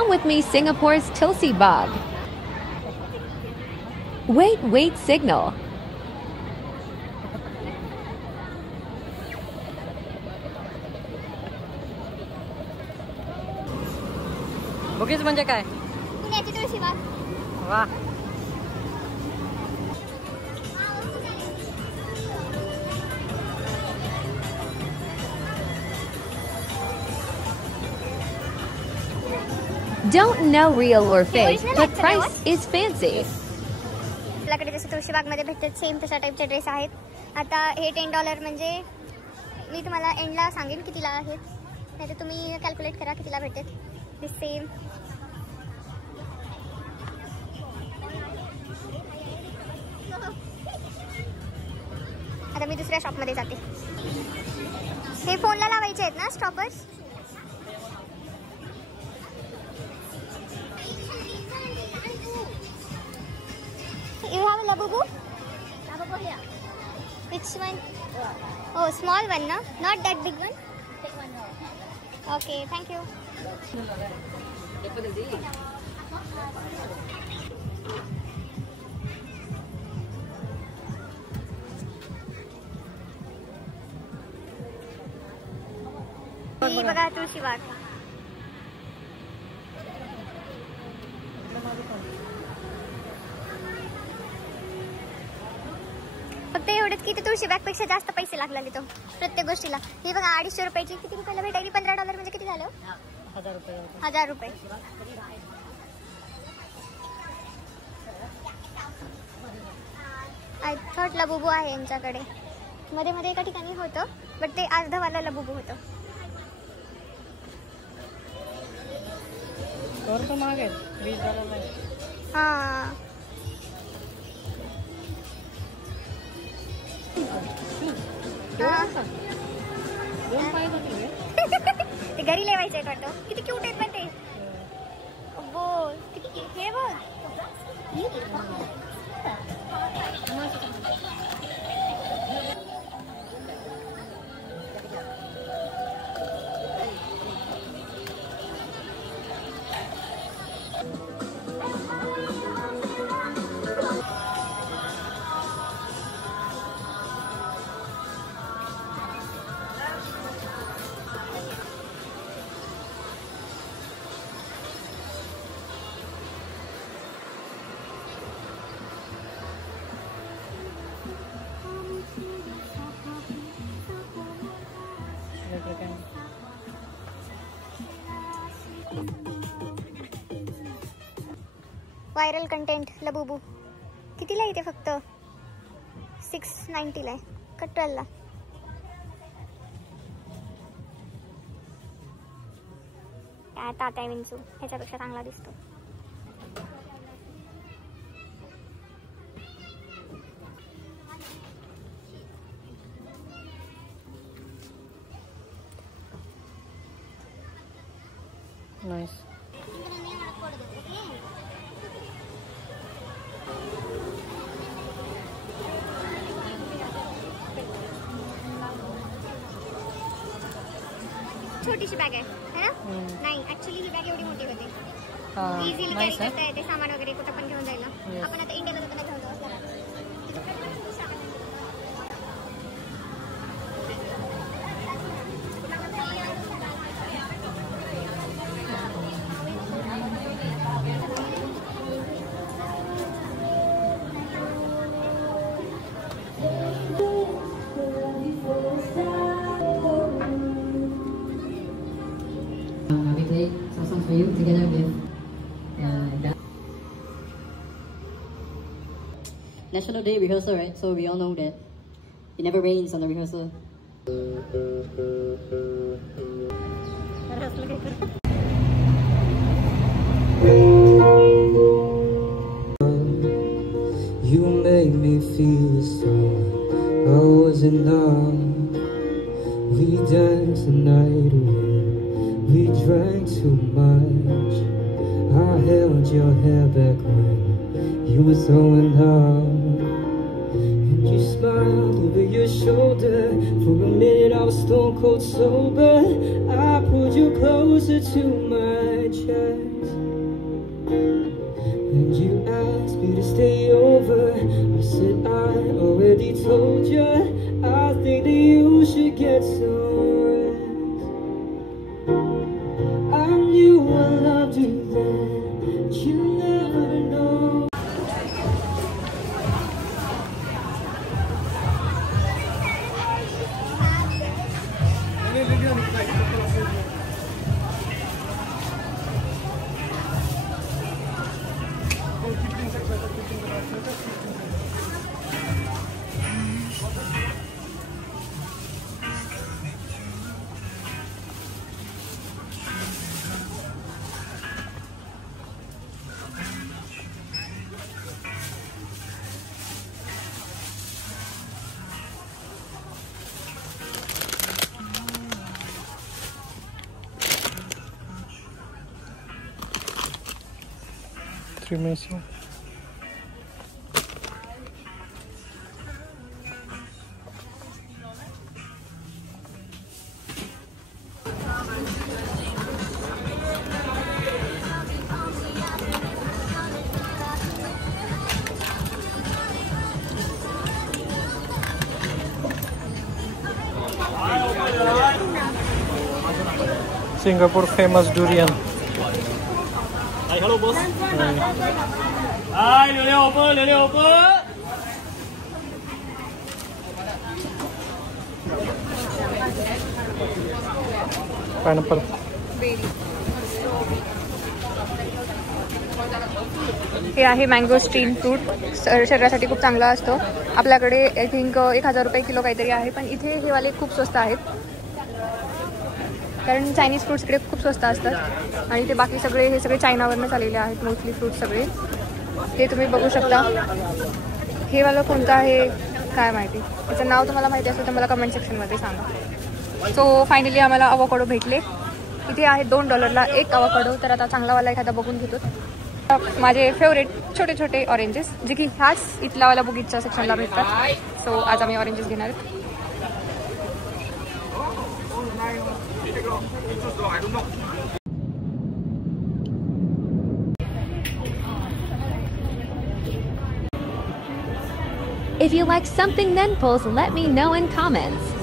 Come with me Singapore's Tilsi Bog. Wait signal. Bookies म्हणजे काय? पुण्याची तुळशी बाग. वाह. Don't know real or fake, but price is fancy. आपल्याकडे जसं तुळशीबाग मध्ये भेटतात सेम तशा टाईपचे ड्रेस आहेत. आता हे $10 म्हणजे मी तुम्हाला एंडला सांगेन कितीला आहेत, नाहीतर तुम्ही कॅल्क्युलेट करा कितीला भेटतात. This same. आता मी दुसऱ्या शॉपमध्ये जाते. हे फोनला लावायचे आहेत ना stoppers? You have a Labubu? Labubu here. Which one? Oh, small one, no? Not that big one? Big one, no. Okay, thank you. ही बघा तुळशी बाग. फक्त एवढंच की ते तुळशी बॅग पेक्षा जास्त पैसे लागले तो प्रत्येक गोष्टीला. हे बघा 250 रुपयाची किती रुपयाला भेटायली? $15 म्हणजे किती झालं? 1000 रुपये. आय थॉट लबुबू आहे यांच्याकडे. मध्ये मध्ये एका ठिकाणी होतं बट ते अर्धवाला लबुबू होतं. हां ते घरी लेवायचे आहेत वाटतं. किती क्यूट आहेत पण ते. अब्बो किती हे बघ. व्हायरल कंटेंट लबुबू कितीला आहे ते? फक्त 690 ला आहे. कट्टलला काय तात्या विंचू ह्याच्यापेक्षा चांगला दिसतो. नाइस. छोटीशी बॅग आहे है ना? नाही ऍक्च्युली ही बॅग एवढी मोठी होती. इझिली कॅरी करता येते सामान वगैरे कुठं पण घेऊन जायला. आपण आता इंडियाला जाताना घेऊन जाऊ. We played some songs for you together with National Day rehearsal, right? So we all know that it never rains on the rehearsal. You made me feel so I was in love. We danced the night away. We drank too much. I held your hair back when you were so in love. And you smiled over your shoulder. For a minute I was stone cold sober. I pulled you closer to my chest. checks. And you asked me to stay over. I said I already told you. I think that you should get some rest. I knew I loved you then, but you never know. Messi. Singapore famous durian. Hi, hello boss. Hi, 668. Pineapple. हे आहे mango stream fruit. शरीरासाठी खूप चांगला असतो. आपल्याकडे I think 1000 रुपये किलो काहीतरी आहे, पण इथे हे वाले खूप स्वस्त आहेत, कारण चायनीज फ्रूट्स इकडे खूप स्वस्त असतात. आणि ते बाकी सगळे हे सगळे चायनावरनंच आलेले आहेत मोस्टली फ्रूट सगळे. हे तुम्ही बघू शकता. हे वाला कोणतं आहे काय माहिती, त्याचं नाव तुम्हाला माहिती असेल तर मला कमेंट सेक्शनमध्ये सांगा. सो फायनली आम्हाला अवोकाडो भेटले. इथे आहे $2ला एक अवोकाडो. तर आता चांगलावाला एखादा बघून घेतो. माझे फेवरेट छोटे छोटे ऑरेंजेस, जे की ह्याच इथलावाला बुगीच्या सेक्शनला भेटतात. सो आज आम्ही ऑरेंजेस घेणार आहोत. If you like something Nenpulse, let me know in comments.